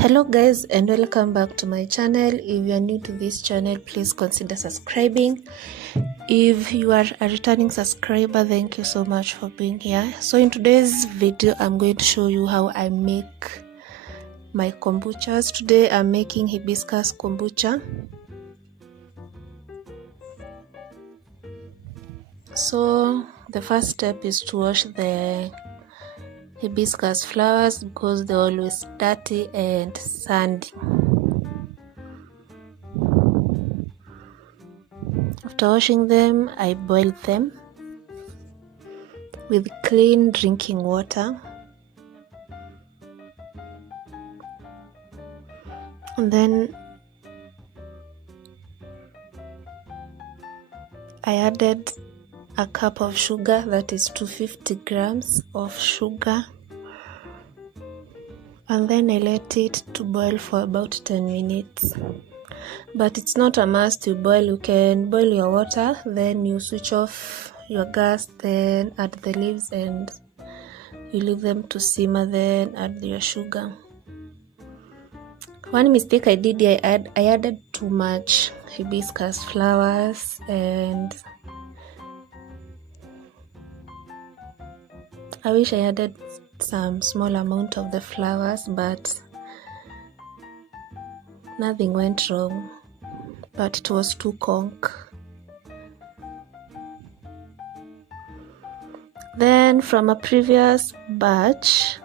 Hello guys, and welcome back to my channel. If you are new to this channel, please consider subscribing. If you are a returning subscriber, thank you so much for being here. So in today's video, I'm going to show you how I make my kombuchas. Today I'm making hibiscus kombucha. So the first step is to wash the hibiscus flowers because they're always dirty and sandy. After washing them, I boil them with clean drinking water, and then I added a cup of sugar, that is 250 grams of sugar, and then I let it to boil for about 10 minutes. But it's not a must to boil. You can boil your water, then you switch off your gas, then add the leaves and you leave them to simmer, then add your sugar. One mistake I did, I added too much hibiscus flowers, and I wish I added some small amount of the flowers, but nothing went wrong, but it was too conk. Then from a previous batch,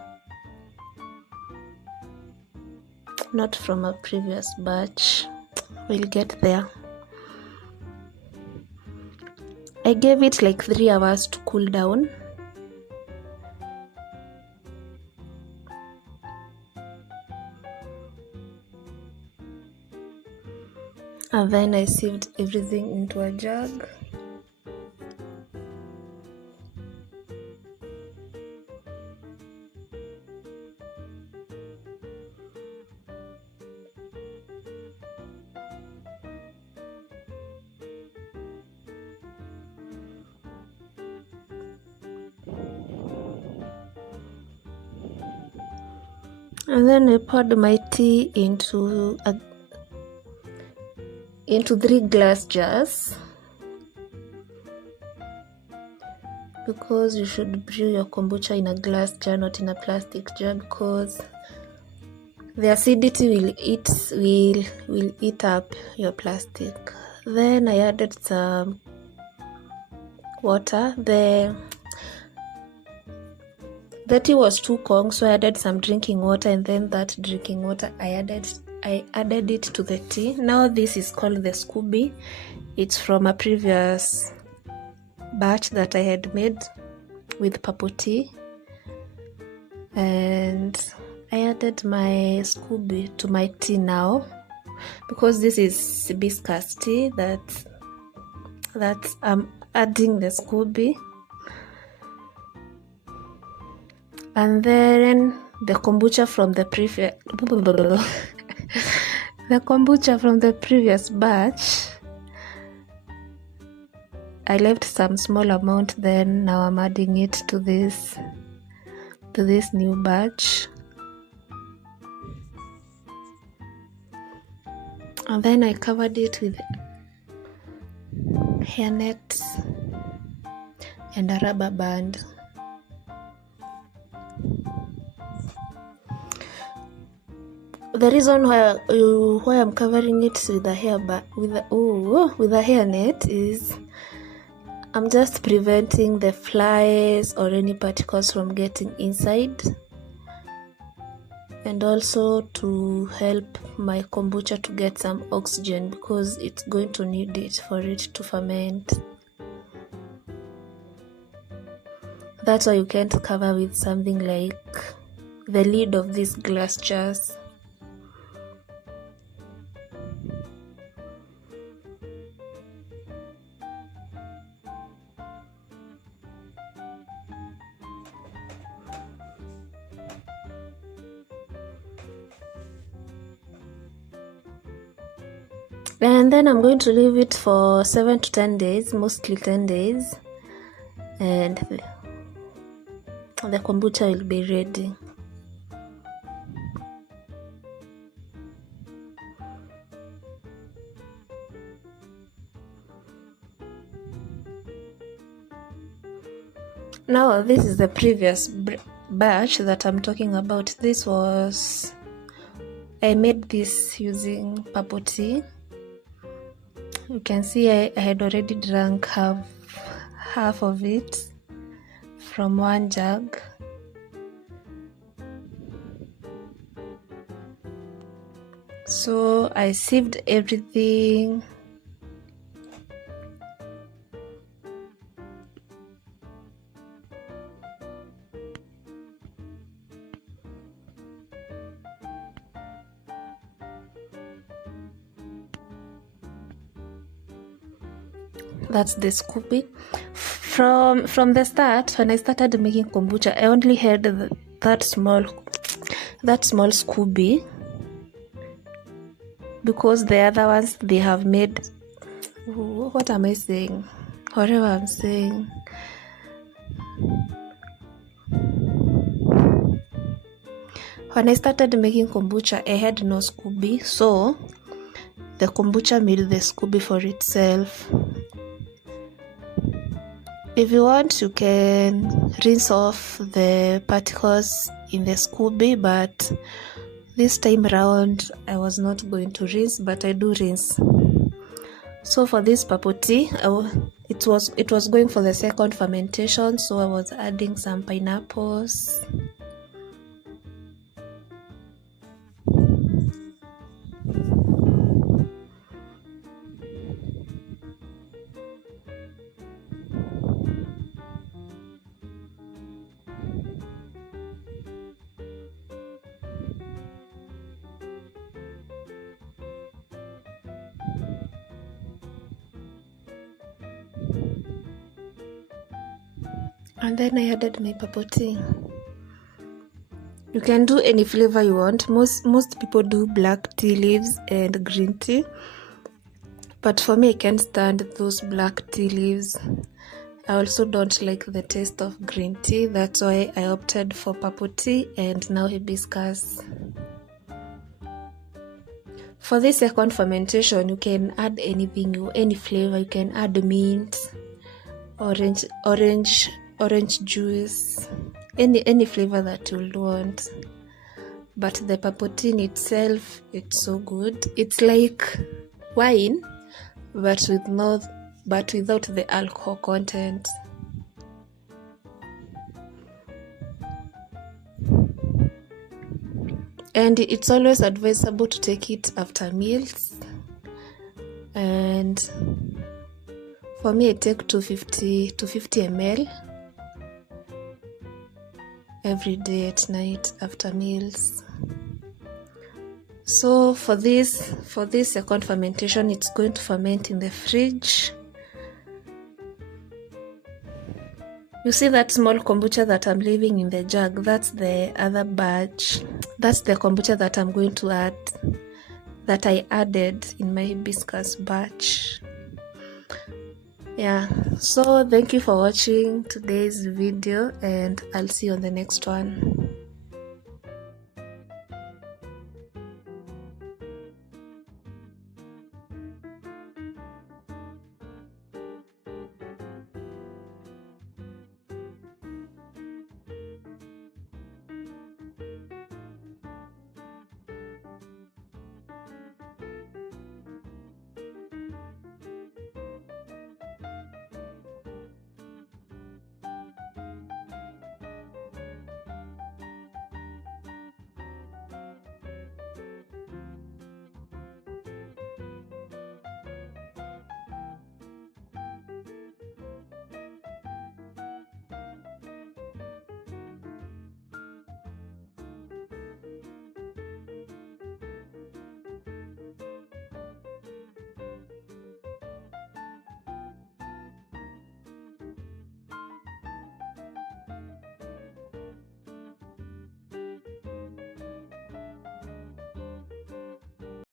we'll get there, I gave it like 3 hours to cool down. And then I sieved everything into a jug. And then I poured my tea into 3 glass jars, because you should brew your kombucha in a glass jar, not in a plastic jar, because the acidity will eat up your plastic. Then I added some water. The tea was too cold, so I added some drinking water, and then that drinking water I added it to the tea. Now this is called the Scooby. It's from a previous batch that I had made with purple tea, and I added my Scooby to my tea now, because this is hibiscus tea that I'm adding the Scooby. And then the kombucha from the previous batch, I left some small amount, then now I'm adding it to this new batch. And then I covered it with hairnet and a rubber band. The reason why I'm covering it with a hairnet is I'm just preventing the flies or any particles from getting inside, and also to help my kombucha to get some oxygen, because it's going to need it for it to ferment. That's why you can't cover with something like the lid of these glass jars. And then I'm going to leave it for 7 to 10 days, mostly 10 days, and the kombucha will be ready. Now this is the previous batch that I'm talking about. I made this using purple tea. You can see I had already drank half of it from one jug. So I sieved everything. That's the scoopy. From the start, when I started making kombucha, I only had that small scoopy, because the other ones they have made, what am I saying? Whatever I'm saying. When I started making kombucha, I had no scoopy, so the kombucha made the scoopy for itself. If you want, you can rinse off the particles in the scoopy, but this time around I was not going to rinse, but I do rinse. So for this purple tea, it was going for the second fermentation, so I was adding some pineapples. And then I added my purple tea. You can do any flavor you want. Most people do black tea leaves and green tea, but for me, I can't stand those black tea leaves. I also don't like the taste of green tea. That's why I opted for purple tea and now hibiscus. For this second fermentation, you can add anything, any flavor. You can add mint, orange juice, any flavor that you want. But the purple tea in itself, it's so good. It's like wine, but without the alcohol content. And it's always advisable to take it after meals. And for me, I take 250 ml every day at night after meals. So for this second fermentation, it's going to ferment in the fridge. You see that small kombucha that I'm leaving in the jug? That's the other batch. That's the kombucha that I'm going to add, that I added in my hibiscus batch. Yeah, so thank you for watching today's video, and I'll see you on the next one.